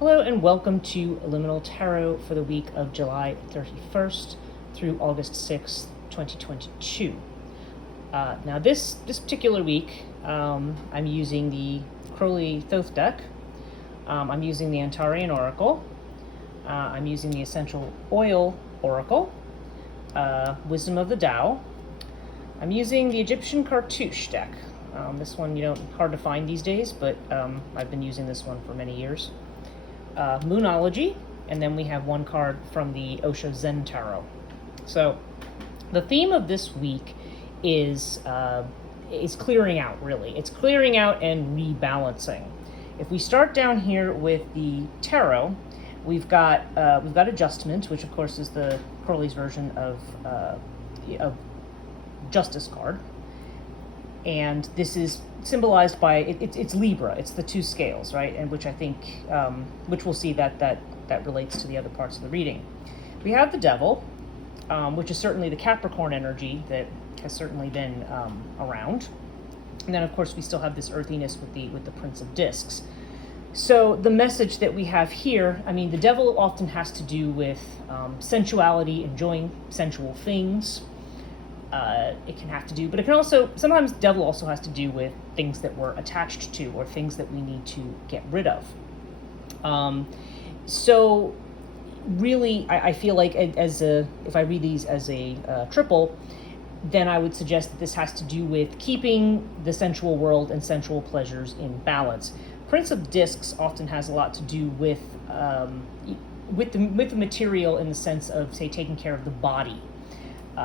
Hello and welcome to Liminal Tarot for the week of July 31st through August 6th, 2022. Now this particular week, I'm using the Crowley Thoth deck. I'm using the Antarian Oracle. I'm using the Essential Oil Oracle, Wisdom of the Tao. I'm using the Egyptian Cartouche deck. This one, hard to find these days, but I've been using this one for many years. Moonology, and then we have one card from the Osho Zen Tarot. So the theme of this week is clearing out, really. It's clearing out and rebalancing. If we start down here with the tarot, we've got adjustment, which of course is the Crowley's version of Justice card. And this is symbolized by it's Libra. It's the two scales, right? And which I think, which we'll see that relates to the other parts of the reading. We have the Devil, which is certainly the Capricorn energy that has certainly been around. And then, of course, we still have this earthiness with the Prince of Discs. So the message that we have here, the Devil often has to do with sensuality, enjoying sensual things. It can have to do, but it can also, sometimes Devil also has to do with things that we're attached to or things that we need to get rid of. So really, I feel like if I read these as a triple, then I would suggest that this has to do with keeping the sensual world and sensual pleasures in balance. Prince of Discs often has a lot to do with the material in the sense of, say, taking care of the body.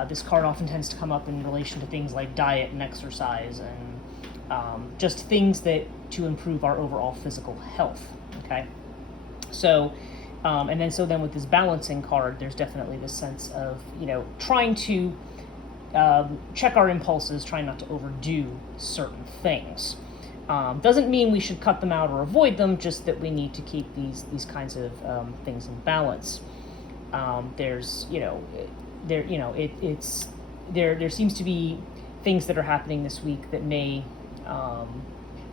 This card often tends to come up in relation to things like diet and exercise and just things that to improve our overall physical health. Okay, so so then with this balancing card, there's definitely this sense of trying to check our impulses, trying not to overdo certain things. Doesn't mean we should cut them out or avoid them, just that we need to keep these kinds of things in balance. There seems to be things that are happening this week that may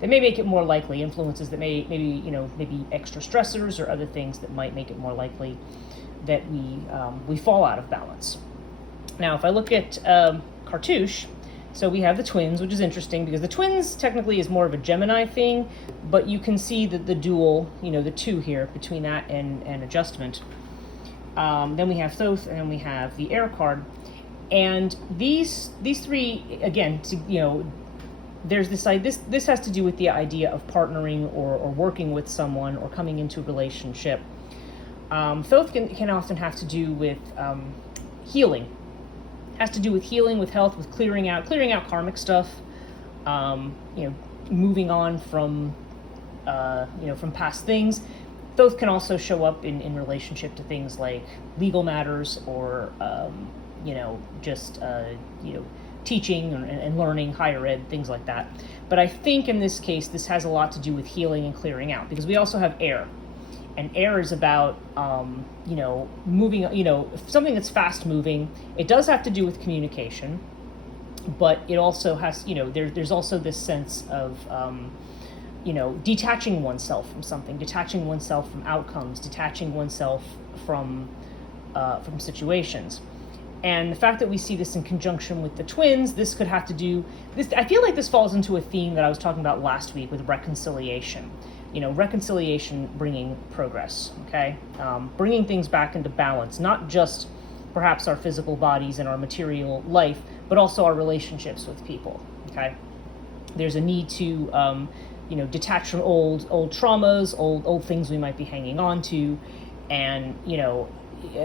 make it more likely, influences that maybe extra stressors or other things that might make it more likely that we fall out of balance. Now, if I look at Cartouche, so we have the twins, which is interesting because the twins technically is more of a Gemini thing, but you can see that the dual, the two here between that and adjustment. Then we have Thoth, and then we have the Air card, and these three again. There's this has to do with the idea of partnering or working with someone or coming into a relationship. Thoth can often have to do with healing. Has to do with healing, with health, with clearing out karmic stuff. Moving on from from past things. Thoth can also show up in relationship to things like legal matters or, teaching and learning, higher ed, things like that. But I think in this case, this has a lot to do with healing and clearing out because we also have air. And air is about, moving, something that's fast moving. It does have to do with communication, but it also has, there's also this sense of, detaching oneself from something, detaching oneself from outcomes, detaching oneself from situations. And the fact that we see this in conjunction with the twins, this could have to do this. I feel like this falls into a theme that I was talking about last week with reconciliation. Reconciliation bringing progress. Okay, bringing things back into balance, not just perhaps our physical bodies and our material life, but also our relationships with people. Okay, there's a need to detach from old traumas, old things we might be hanging on to, and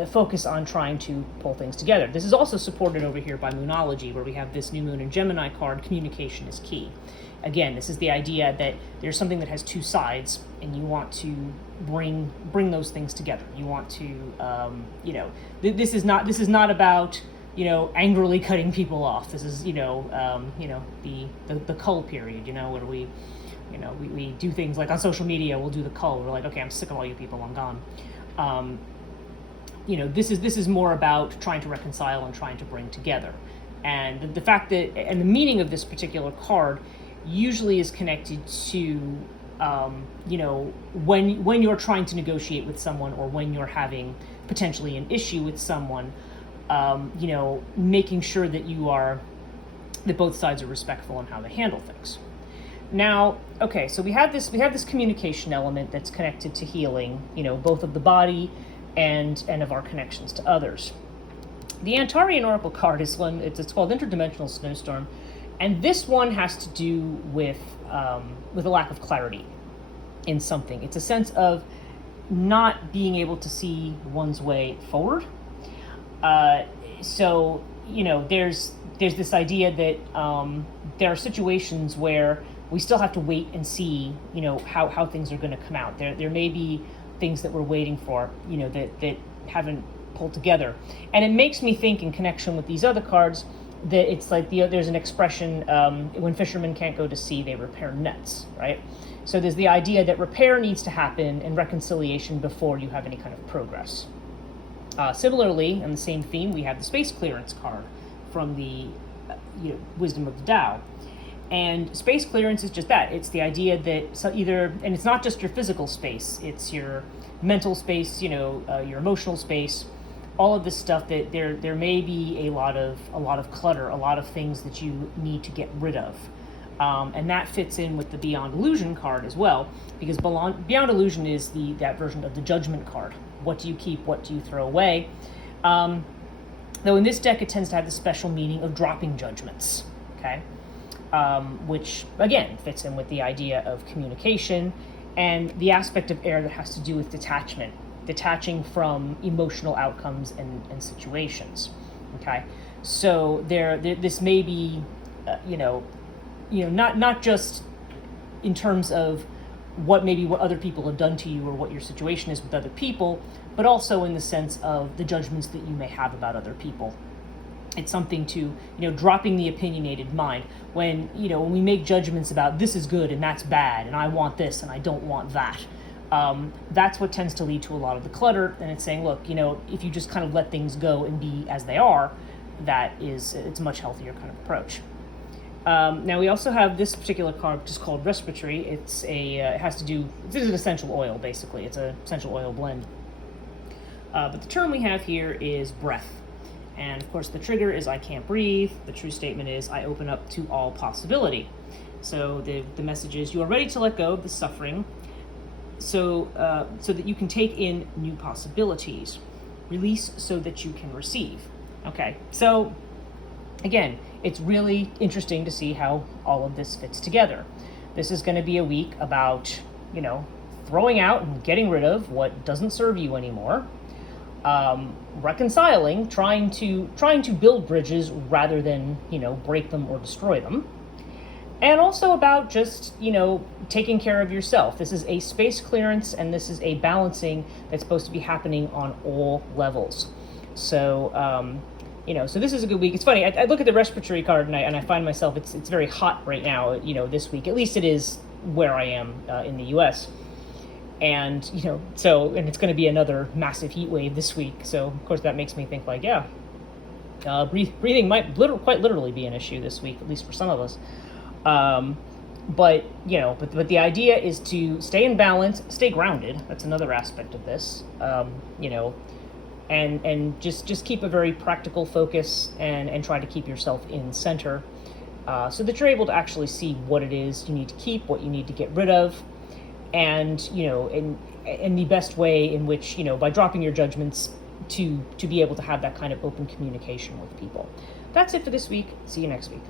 focus on trying to pull things together. This is also supported over here by Moonology, where we have this new moon in Gemini card. Communication is key. Again, this is the idea that there's something that has two sides, and you want to bring those things together. You want to, this is not about angrily cutting people off. This is the cull period. Where we do things like on social media, we'll do the cull. We're like, okay, I'm sick of all you people, I'm gone. This is more about trying to reconcile and trying to bring together. And the fact that, and the meaning of this particular card usually is connected to when you're trying to negotiate with someone, or when you're having potentially an issue with someone, making sure that both sides are respectful in how they handle things. Now, okay, so we have this communication element that's connected to healing, both of the body and of our connections to others. The Antarian Oracle card is one. It's called Interdimensional Snowstorm, and this one has to do with a lack of clarity in something. It's a sense of not being able to see one's way forward. So there's this idea that there are situations where we still have to wait and see, how things are going to come out. There may be things that we're waiting for, that haven't pulled together. And it makes me think, in connection with these other cards, that it's like there's an expression, when fishermen can't go to sea, they repair nets, right? So there's the idea that repair needs to happen and reconciliation before you have any kind of progress. Similarly, on the same theme, we have the space clearance card from the Wisdom of the Tao. And space clearance is just that. It's the idea that and it's not just your physical space, it's your mental space, your emotional space, all of this stuff, that there may be a lot of clutter, a lot of things that you need to get rid of. And that fits in with the Beyond Illusion card as well, because Beyond Illusion is that version of the Judgment card. What do you keep? What do you throw away? Though in this deck, it tends to have the special meaning of dropping judgments, okay? Which, again, fits in with the idea of communication and the aspect of air that has to do with detaching from emotional outcomes and situations, okay? So this may be, not just in terms of what other people have done to you or what your situation is with other people, but also in the sense of the judgments that you may have about other people. It's something to, dropping the opinionated mind. When we make judgments about this is good and that's bad, and I want this and I don't want that, that's what tends to lead to a lot of the clutter. And it's saying, look, if you just kind of let things go and be as they are, it's a much healthier kind of approach. Now we also have this particular card, which is called Respiratory. It's an essential oil, basically. It's an essential oil blend. But the term we have here is breath. And of course the trigger is I can't breathe. The true statement is I open up to all possibility. So the message is you are ready to let go of the suffering so that you can take in new possibilities. Release so that you can receive. Okay, so again, it's really interesting to see how all of this fits together. This is going to be a week about, throwing out and getting rid of what doesn't serve you anymore. Reconciling, trying to build bridges rather than, break them or destroy them. And also about just, taking care of yourself. This is a space clearance, and this is a balancing that's supposed to be happening on all levels. So, so this is a good week. It's funny, I look at the Respiratory card and I find myself, it's very hot right now, this week. At least it is where I am in the U.S. And, and it's going to be another massive heat wave this week. So, of course, that makes me think like, breathing might quite literally be an issue this week, at least for some of us. But the idea is to stay in balance, stay grounded. That's another aspect of this, and just keep a very practical focus and try to keep yourself in center, so that you're able to actually see what it is you need to keep, what you need to get rid of, and in the best way in which, by dropping your judgments to be able to have that kind of open communication with people. That's it for this week. See you next week.